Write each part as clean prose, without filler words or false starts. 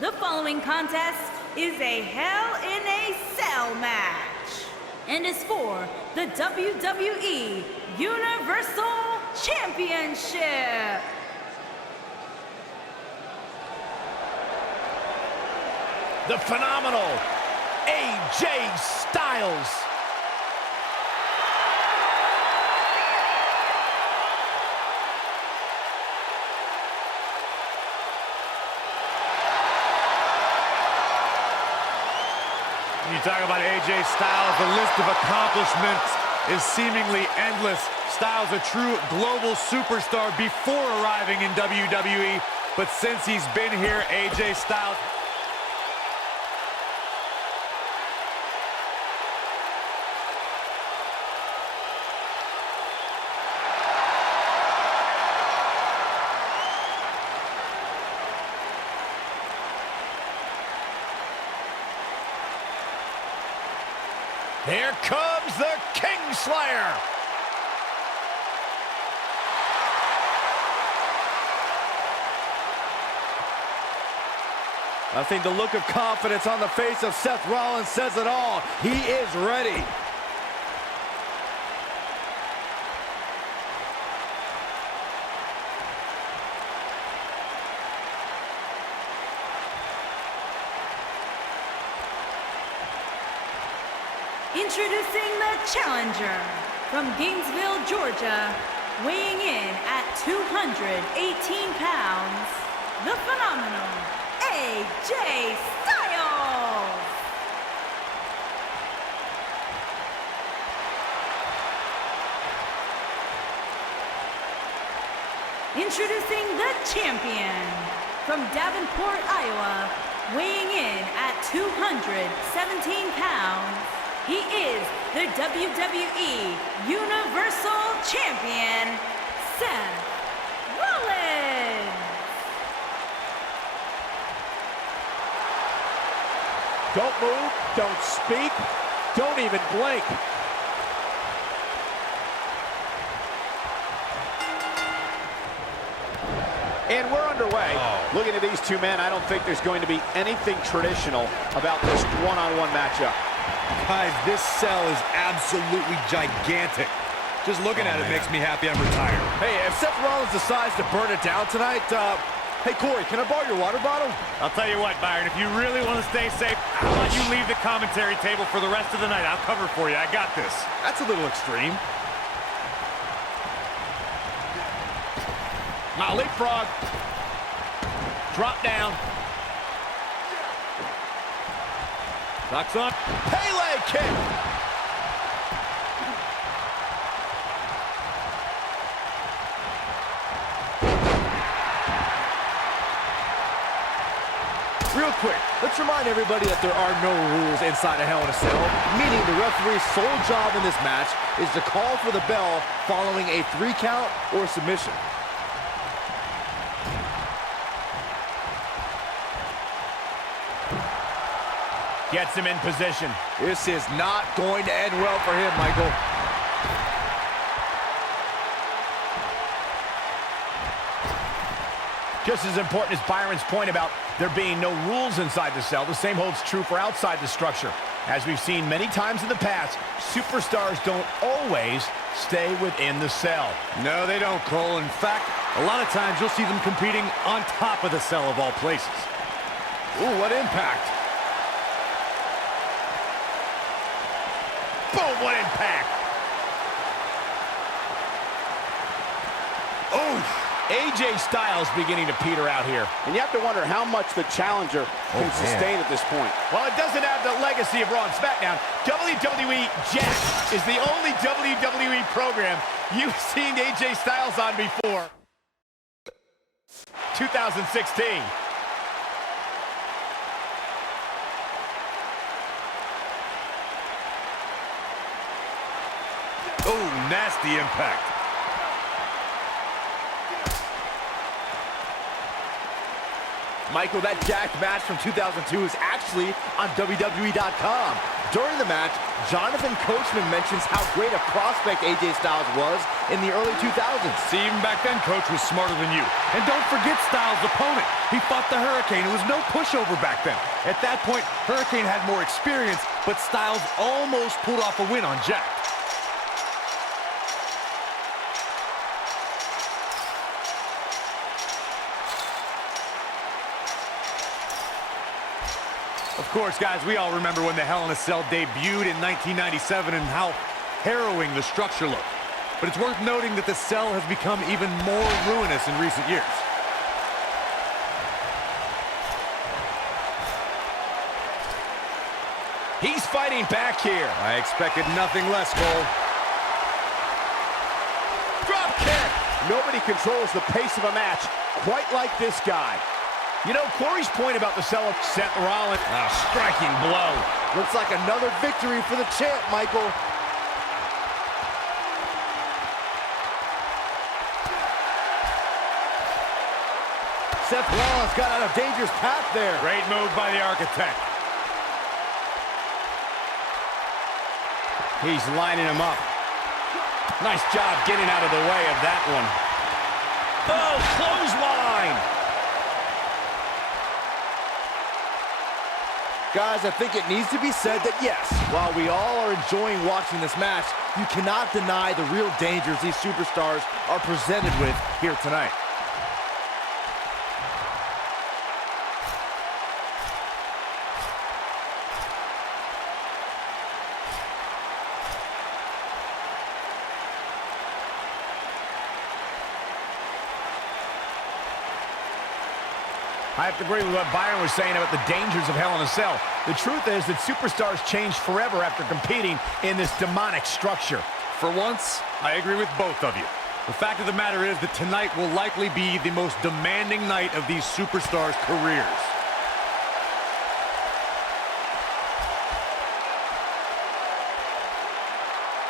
The following contest is a Hell in a Cell match and is for the WWE Universal Championship. The phenomenal AJ Styles. When you talk about AJ Styles, the list of accomplishments is seemingly endless. Styles, a true global superstar before arriving in WWE, but since he's been here, AJ Styles... Here comes the Kingslayer. I think the look of confidence on the face of Seth Rollins says it all. He is ready. Introducing the challenger from Gainesville, Georgia, weighing in at 218 pounds, the phenomenal AJ Styles. Introducing the champion from Davenport, Iowa, weighing in at 217 pounds, he is the WWE Universal Champion, Seth Rollins. Don't move, don't speak, don't even blink. And we're underway. Looking at these two men, I don't think there's going to be anything traditional about this one-on-one matchup. Guys, this cell is absolutely gigantic. Just looking at it makes me happy I'm retired. Hey, if Seth Rollins decides to burn it down tonight, hey, Corey, can I borrow your water bottle? I'll tell you what, Byron, if you really want to stay safe, how about you leave the commentary table for the rest of the night? I'll cover for you. I got this. That's a little extreme. Now, leapfrog. Drop down. Knocks on. Pele kick. Real quick, let's remind everybody that there are no rules inside a Hell in a Cell, meaning the referee's sole job in this match is to call for the bell following a 3 count or submission. Gets him in position. This is not going to end well for him, Michael. Just as important as Byron's point about there being no rules inside the cell, the same holds true for outside the structure. As we've seen many times in the past, superstars don't always stay within the cell. No, they don't, Cole. In fact, a lot of times you'll see them competing on top of the cell of all places. Ooh, what impact. Boom, what impact. Oh, AJ Styles beginning to peter out here. And you have to wonder how much the challenger can sustain at this point. Well, it doesn't have the legacy of Raw and SmackDown. WWE Jack is the only WWE program you've seen AJ Styles on before. 2016. Oh, nasty impact. Michael, that jacked match from 2002 is actually on WWE.com. During the match, Jonathan Coachman mentions how great a prospect AJ Styles was in the early 2000s. See, even back then, Coach was smarter than you. And don't forget Styles' opponent. He fought the Hurricane. It was no pushover back then. At that point, Hurricane had more experience, but Styles almost pulled off a win on Jack. Of course, guys, we all remember when the Hell in a Cell debuted in 1997 and how harrowing the structure looked. But it's worth noting that the cell has become even more ruinous in recent years. He's fighting back here. I expected nothing less, Cole. Drop kick. Nobody controls the pace of a match quite like this guy. You know, Corey's point about the cell of Seth Rollins, striking blow. Looks like another victory for the champ, Michael. Seth Rollins got out of dangerous path there. Great move by the Architect. He's lining him up. Nice job getting out of the way of that one. Oh, clothesline! Guys, I think it needs to be said that yes, while we all are enjoying watching this match, you cannot deny the real dangers these superstars are presented with here tonight. I have to agree with what Byron was saying about the dangers of Hell in a Cell. The truth is that superstars change forever after competing in this demonic structure. For once, I agree with both of you. The fact of the matter is that tonight will likely be the most demanding night of these superstars' careers.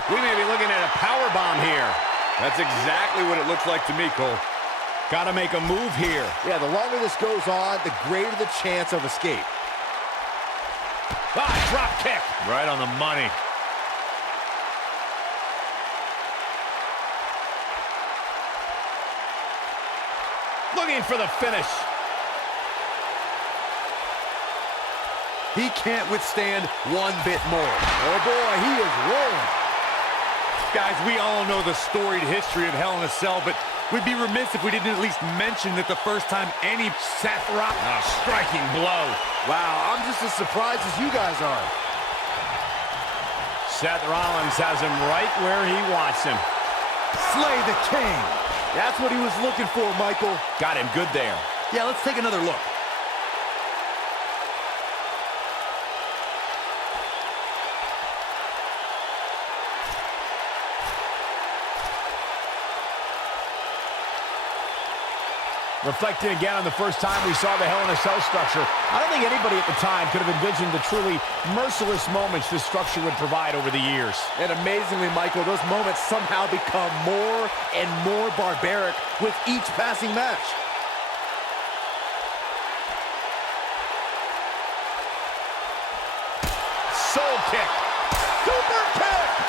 We may be looking at a powerbomb here. That's exactly what it looks like to me, Cole. Got to make a move here. Yeah, the longer this goes on, the greater the chance of escape. Drop kick. Right on the money. Looking for the finish. He can't withstand one bit more. Oh boy, he is rolling. Guys, we all know the storied history of Hell in a Cell, but we'd be remiss if we didn't at least mention that the first time any Seth Rollins, striking blow. Wow, I'm just as surprised as you guys are. Seth Rollins has him right where he wants him. Slay the King. That's what he was looking for, Michael. Got him good there. Yeah, let's take another look. Reflecting again on the first time we saw the Hell in a Cell structure, I don't think anybody at the time could have envisioned the truly merciless moments this structure would provide over the years. And amazingly, Michael, those moments somehow become more and more barbaric with each passing match. Soul kick. Super kick.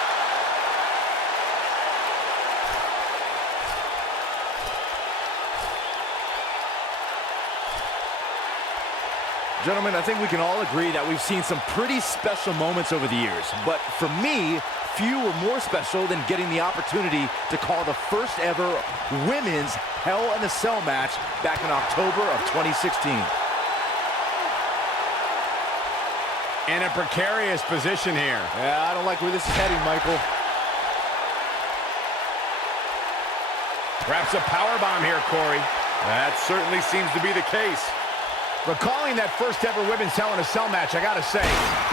Gentlemen, I think we can all agree that we've seen some pretty special moments over the years. But for me, few were more special than getting the opportunity to call the first ever women's Hell in a Cell match back in October of 2016. In a precarious position here. Yeah, I don't like where this is heading, Michael. Perhaps a powerbomb here, Corey. That certainly seems to be the case. Recalling that first ever women's Hell in a Cell match, I gotta say,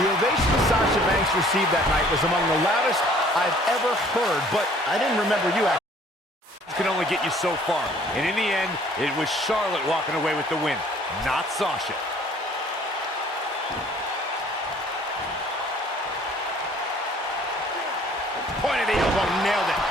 the ovation Sasha Banks received that night was among the loudest I've ever heard, but I didn't remember you actually. This can only get you so far. And in the end, it was Charlotte walking away with the win, not Sasha. Point of the elbow, nailed it.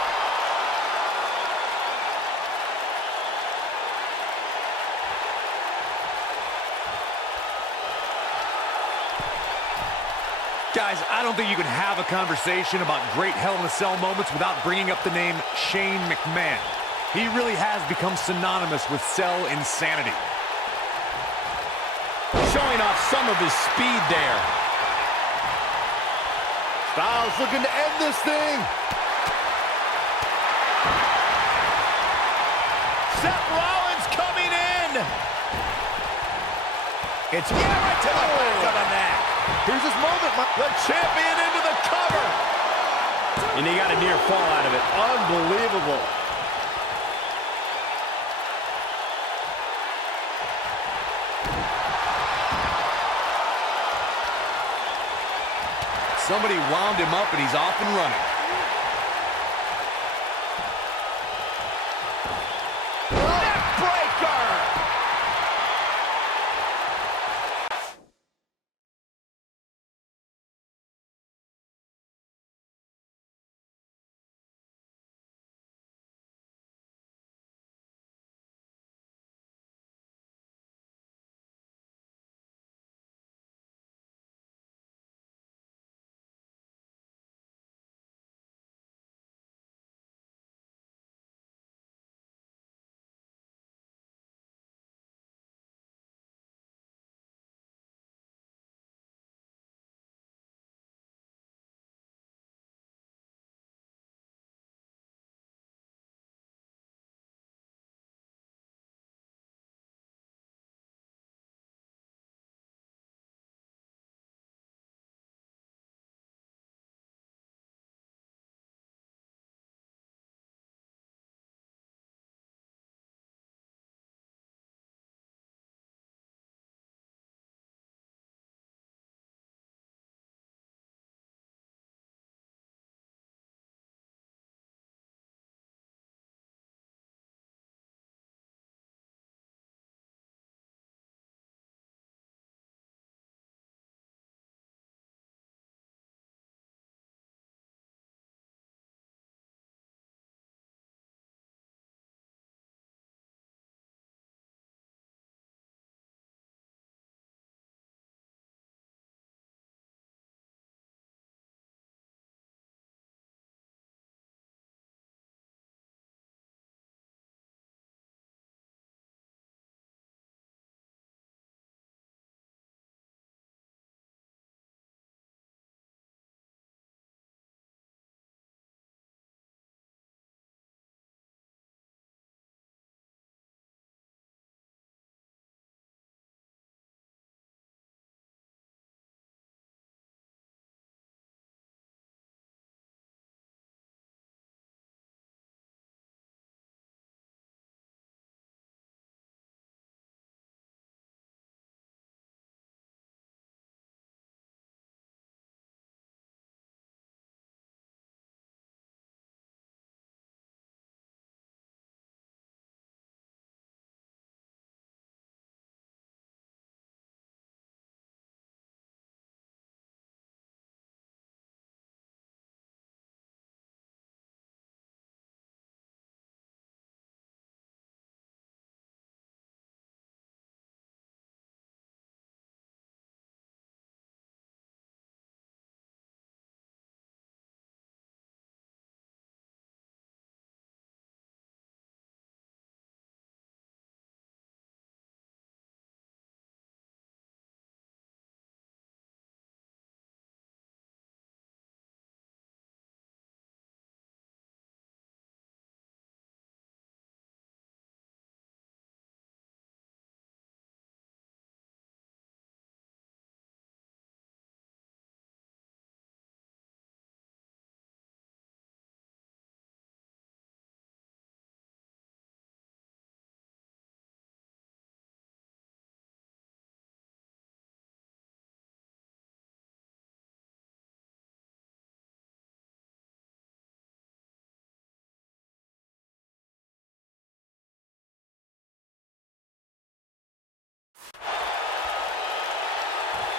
Guys, I don't think you can have a conversation about great Hell in a Cell moments without bringing up the name Shane McMahon. He really has become synonymous with cell insanity. Showing off some of his speed there. Styles looking to end this thing. Seth Rollins coming in. It's right to the back of the neck. Here's his moment. The champion into the cover. And he got a near fall out of it. Unbelievable. Somebody wound him up and he's off and running.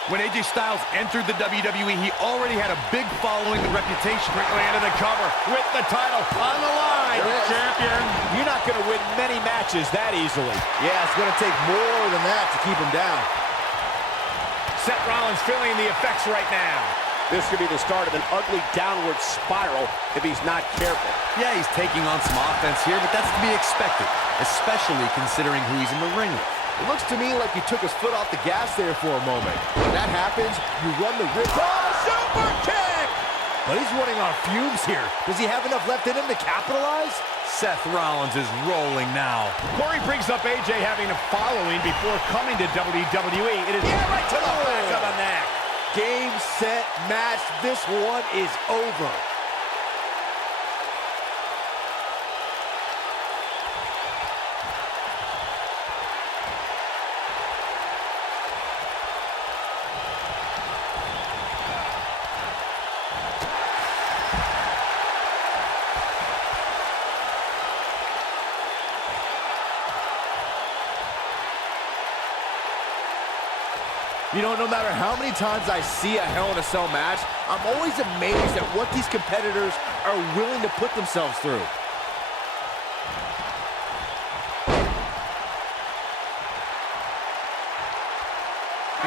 When AJ Styles entered the WWE, he already had a big following and reputation. Quickly into the cover with the title on the line. Champion. You're not going to win many matches that easily. Yeah, it's going to take more than that to keep him down. Seth Rollins feeling the effects right now. This could be the start of an ugly downward spiral if he's not careful. Yeah, he's taking on some offense here, but that's to be expected, especially considering who he's in the ring with. It looks to me like he took his foot off the gas there for a moment. When that happens, you run the risk. Oh, super kick! But he's running on fumes here. Does he have enough left in him to capitalize? Seth Rollins is rolling now. Corey brings up AJ having a following before coming to WWE. It is right to the back of the neck. Game, set, match. This one is over. You know, no matter how many times I see a Hell in a Cell match, I'm always amazed at what these competitors are willing to put themselves through.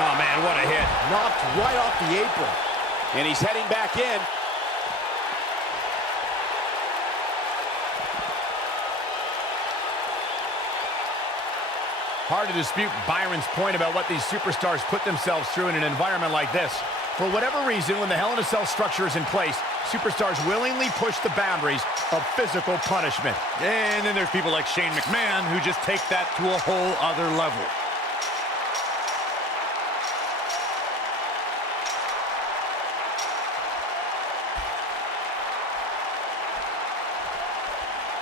Oh, man, what a hit. Knocked right off the apron. And he's heading back in. Hard to dispute Byron's point about what these superstars put themselves through in an environment like this. For whatever reason, when the Hell in a Cell structure is in place, superstars willingly push the boundaries of physical punishment. And then there's people like Shane McMahon who just take that to a whole other level.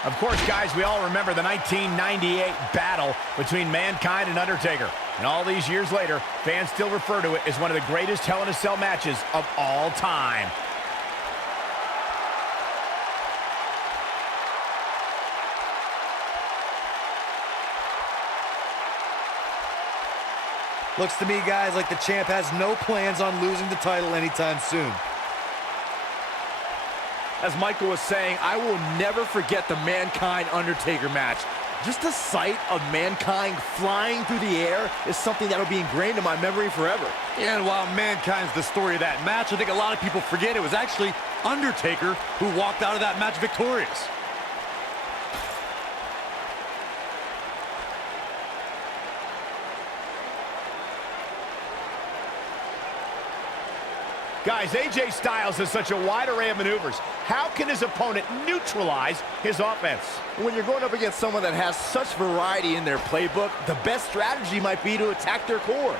Of course, guys, we all remember the 1998 battle between Mankind and Undertaker. And all these years later, fans still refer to it as one of the greatest Hell in a Cell matches of all time. Looks to me, guys, like the champ has no plans on losing the title anytime soon. As Michael was saying, I will never forget the Mankind-Undertaker match. Just the sight of Mankind flying through the air is something that will be ingrained in my memory forever. And while Mankind's the story of that match, I think a lot of people forget it was actually Undertaker who walked out of that match victorious. Guys, AJ Styles has such a wide array of maneuvers. How can his opponent neutralize his offense? When you're going up against someone that has such variety in their playbook, the best strategy might be to attack their core.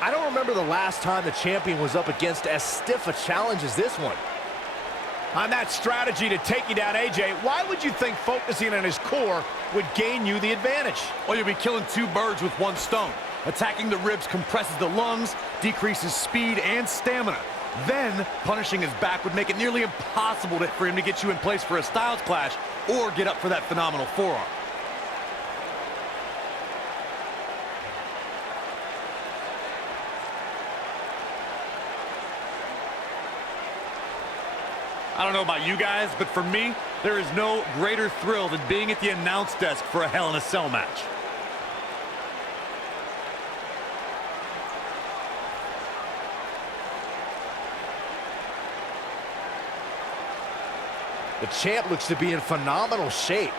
I don't remember the last time the champion was up against as stiff a challenge as this one. On that strategy to taking down AJ, why would you think focusing on his core would gain you the advantage? Well, you'll be killing two birds with one stone. Attacking the ribs compresses the lungs, decreases speed and stamina. Then, punishing his back would make it nearly impossible for him to get you in place for a Styles Clash or get up for that phenomenal forearm. I don't know about you guys, but for me, there is no greater thrill than being at the announce desk for a Hell in a Cell match. The champ looks to be in phenomenal shape.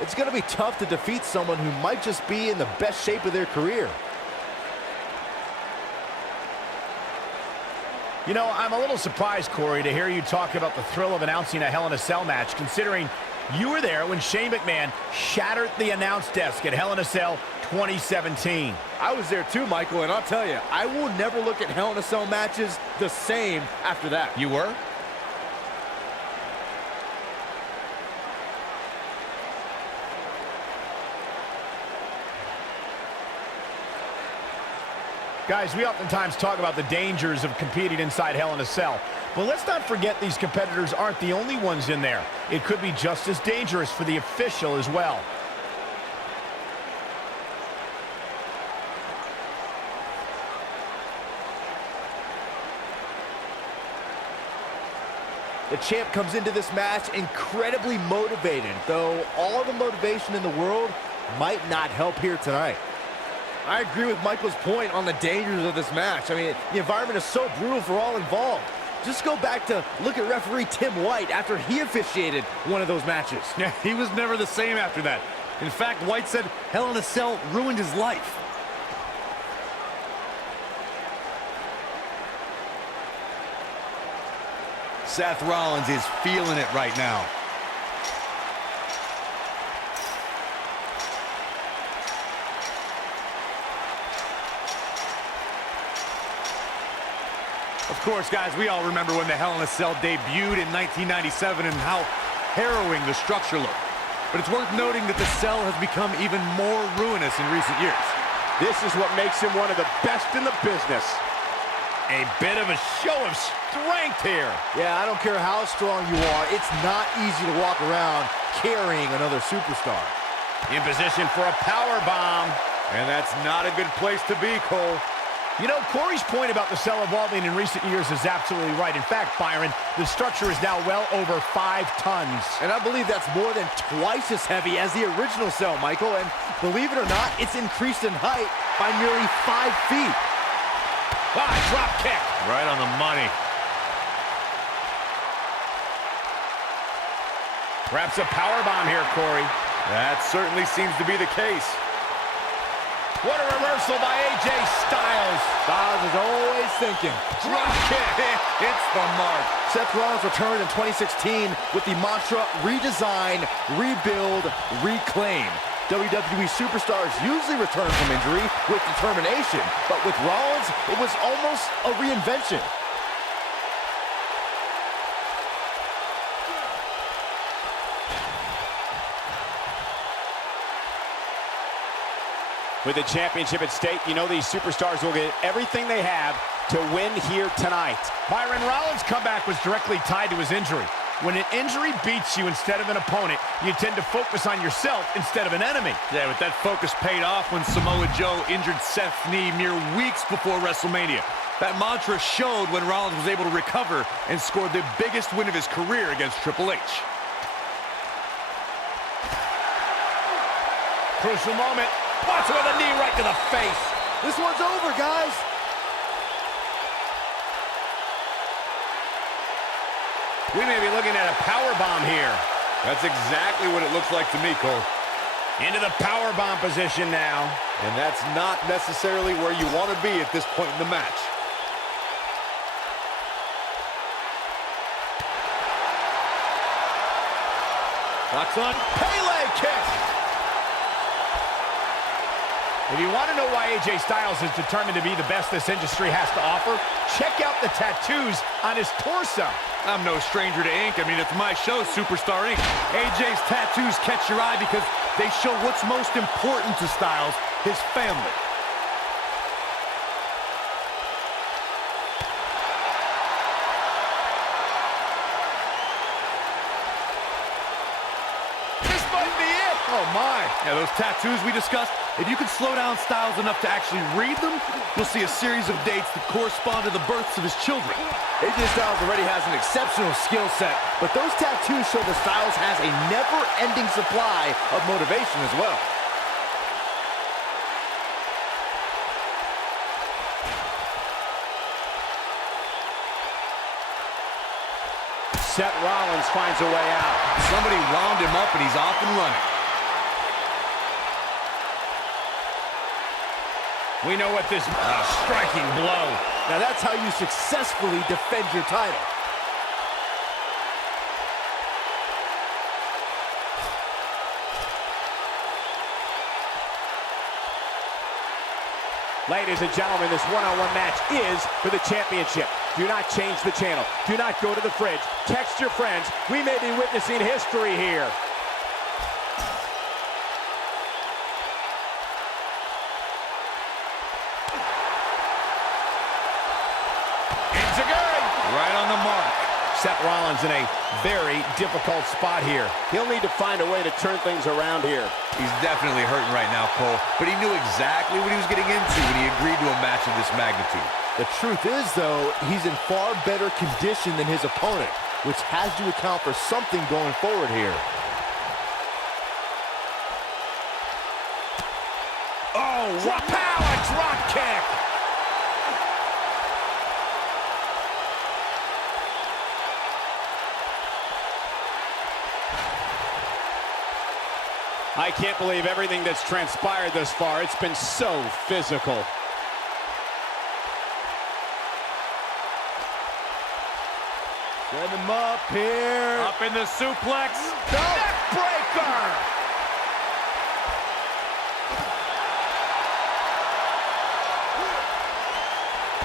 It's going to be tough to defeat someone who might just be in the best shape of their career. You know, I'm a little surprised, Corey, to hear you talk about the thrill of announcing a Hell in a Cell match, considering you were there when Shane McMahon shattered the announce desk at Hell in a Cell 2017. I was there too, Michael, and I'll tell you, I will never look at Hell in a Cell matches the same after that. You were? Guys, we oftentimes talk about the dangers of competing inside Hell in a Cell. But let's not forget these competitors aren't the only ones in there. It could be just as dangerous for the official as well. The champ comes into this match incredibly motivated, though all the motivation in the world might not help here tonight. I agree with Michael's point on the dangers of this match. I mean, the environment is so brutal for all involved. Just go back to look at referee Tim White after he officiated one of those matches. Yeah, he was never the same after that. In fact, White said Hell in a Cell ruined his life. Seth Rollins is feeling it right now. Of course, guys, we all remember when the Hell in a Cell debuted in 1997 and how harrowing the structure looked. But it's worth noting that the cell has become even more ruinous in recent years. This is what makes him one of the best in the business. A bit of a show of strength here. Yeah, I don't care how strong you are. It's not easy to walk around carrying another superstar. In position for a power bomb. And that's not a good place to be, Cole. You know, Corey's point about the cell evolving in recent years is absolutely right. In fact, Byron, the structure is now well over 5 tons. And I believe that's more than twice as heavy as the original cell, Michael. And believe it or not, it's increased in height by nearly 5 feet. Drop kick. Right on the money. Perhaps a power bomb here, Corey. That certainly seems to be the case. What a reversal by AJ Styles. Styles is always thinking. Drop kick. It's the mark. Seth Rollins returned in 2016 with the mantra, redesign, rebuild, reclaim. WWE superstars usually return from injury with determination, but with Rollins, it was almost a reinvention. With the championship at stake, you know these superstars will get everything they have to win here tonight. Byron Rollins' comeback was directly tied to his injury. When an injury beats you instead of an opponent, you tend to focus on yourself instead of an enemy. Yeah, but that focus paid off when Samoa Joe injured Seth's knee mere weeks before WrestleMania. That mantra showed when Rollins was able to recover and scored the biggest win of his career against Triple H. Crucial moment. Watch with a knee right to the face. This one's over, guys. We may be looking at a power bomb here. That's exactly what it looks like to me, Cole. Into the power bomb position now. And that's not necessarily where you want to be at this point in the match. Locks on. Pele kick. If you want to know why AJ Styles is determined to be the best this industry has to offer, check out the tattoos on his torso. I'm no stranger to ink. I mean, it's my show, Superstar Ink. AJ's tattoos catch your eye because they show what's most important to Styles, his family. This might be it. Oh, my. Yeah, those tattoos we discussed, if you can slow down Styles enough to actually read them, you'll see a series of dates that correspond to the births of his children. AJ Styles already has an exceptional skill set, but those tattoos show that Styles has a never-ending supply of motivation as well. Seth Rollins finds a way out. Somebody wound him up and he's off and running. We know what this striking blow. Now that's how you successfully defend your title. Ladies and gentlemen, this one-on-one match is for the championship. Do not change the channel. Do not go to the fridge. Text your friends. We may be witnessing history here. Right on the mark. Seth Rollins in a very difficult spot here. He'll need to find a way to turn things around here. He's definitely hurting right now, Cole, but he knew exactly what he was getting into when he agreed to a match of this magnitude. The truth is, though, he's in far better condition than his opponent. which has to account for something going forward here. Oh, what power drop kick! I can't believe everything that's transpired thus far. It's been so physical. Set him up here. Up in the suplex. Neck breaker!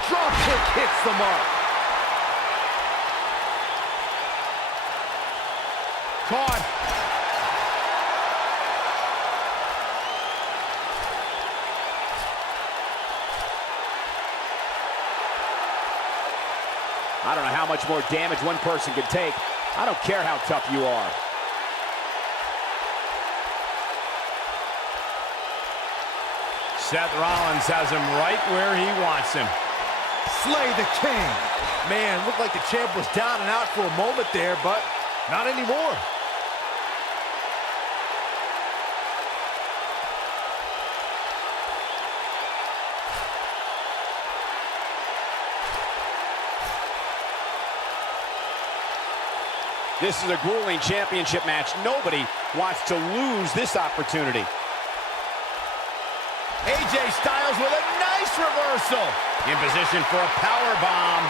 Drop kick hits the mark. Caught. I don't know how much more damage one person can take. I don't care how tough you are. Seth Rollins has him right where he wants him. Slay the king. Man, looked like the champ was down and out for a moment there, but not anymore. This is a grueling championship match. Nobody wants to lose this opportunity. AJ Styles with a nice reversal. In position for a power bomb.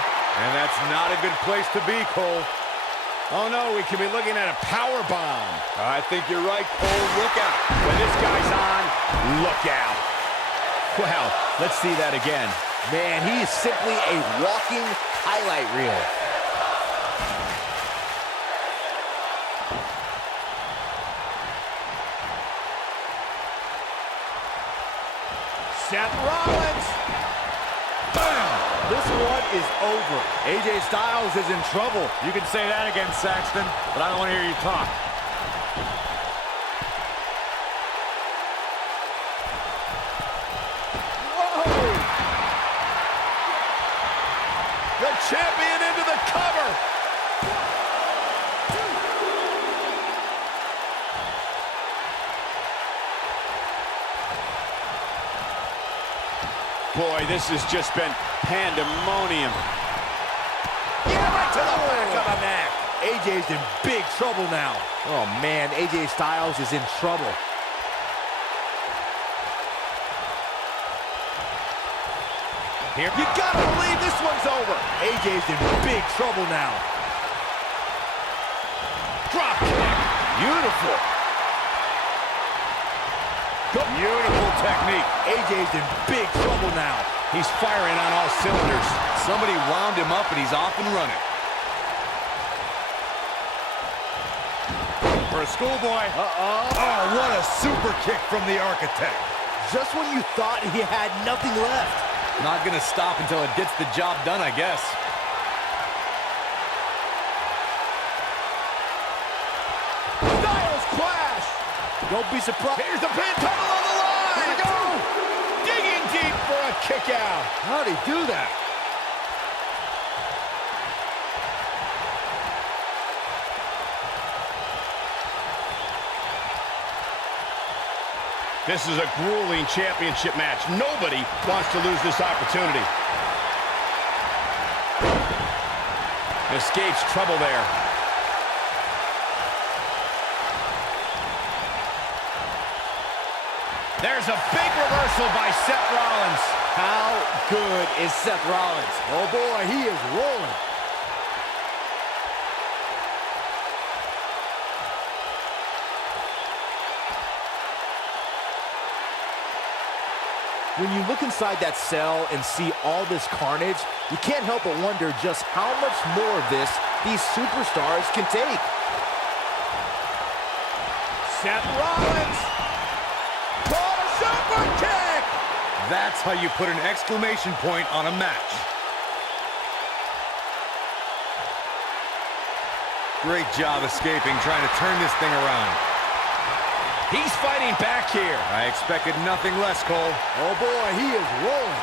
And that's not a good place to be, Cole. Oh no, we could be looking at a power bomb. I think you're right, Cole. Look out. When this guy's on, look out. Well, let's see that again. Man, he is simply a walking highlight reel. Seth Rollins. Bam! This one is over. AJ Styles is in trouble. You can say that again, Saxton, but I don't want to hear you talk. Whoa! The champion into the cover. Boy, this has just been pandemonium. Yeah, right to the back of the neck. AJ's in big trouble now. Oh, man, AJ Styles is in trouble. Here, You gotta believe this one's over. AJ's in big trouble now. drop kick. Beautiful. Beautiful technique. AJ's in big trouble now. He's firing on all cylinders. Somebody wound him up and he's off and running. For a schoolboy. Oh, what a super kick from the Architect. Just when you thought he had nothing left. Not gonna stop until it gets the job done, I guess. Styles clash. Don't be surprised. Here's the pin, tunnel on the line. Here we go. Digging deep for a kick out. How'd he do that? This is a grueling championship match. Nobody wants to lose this opportunity. Escapes trouble there. There's a big reversal by Seth Rollins. How good is Seth Rollins? Oh boy, he is rolling. When you look inside that cell and see all this carnage, you can't help but wonder just how much more of this these superstars can take. Seth Rollins. Caught a super kick. That's how you put an exclamation point on a match. Great job escaping, trying to turn this thing around. He's fighting back here. I expected nothing less, Cole. Oh boy, he is rolling.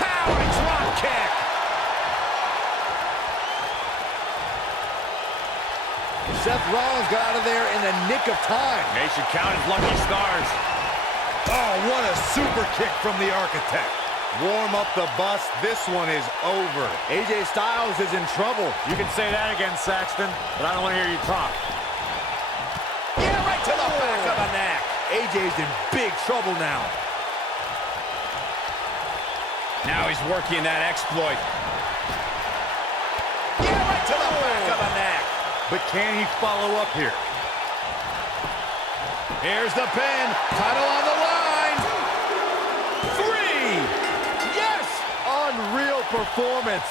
Power drop kick. Seth Rollins got out of there in the nick of time. They should count his lucky stars. Oh, what a super kick from the Architect. Warm up the bus. This one is over. AJ Styles is in trouble. You can say that again, Saxton, but I don't want to hear you talk. Yeah, right to the back of the neck. AJ's in big trouble now. Now he's working that exploit. Yeah, right to the back of the neck. But can he follow up here? Here's the pin. Title on the line. 3. Yes! Unreal performance.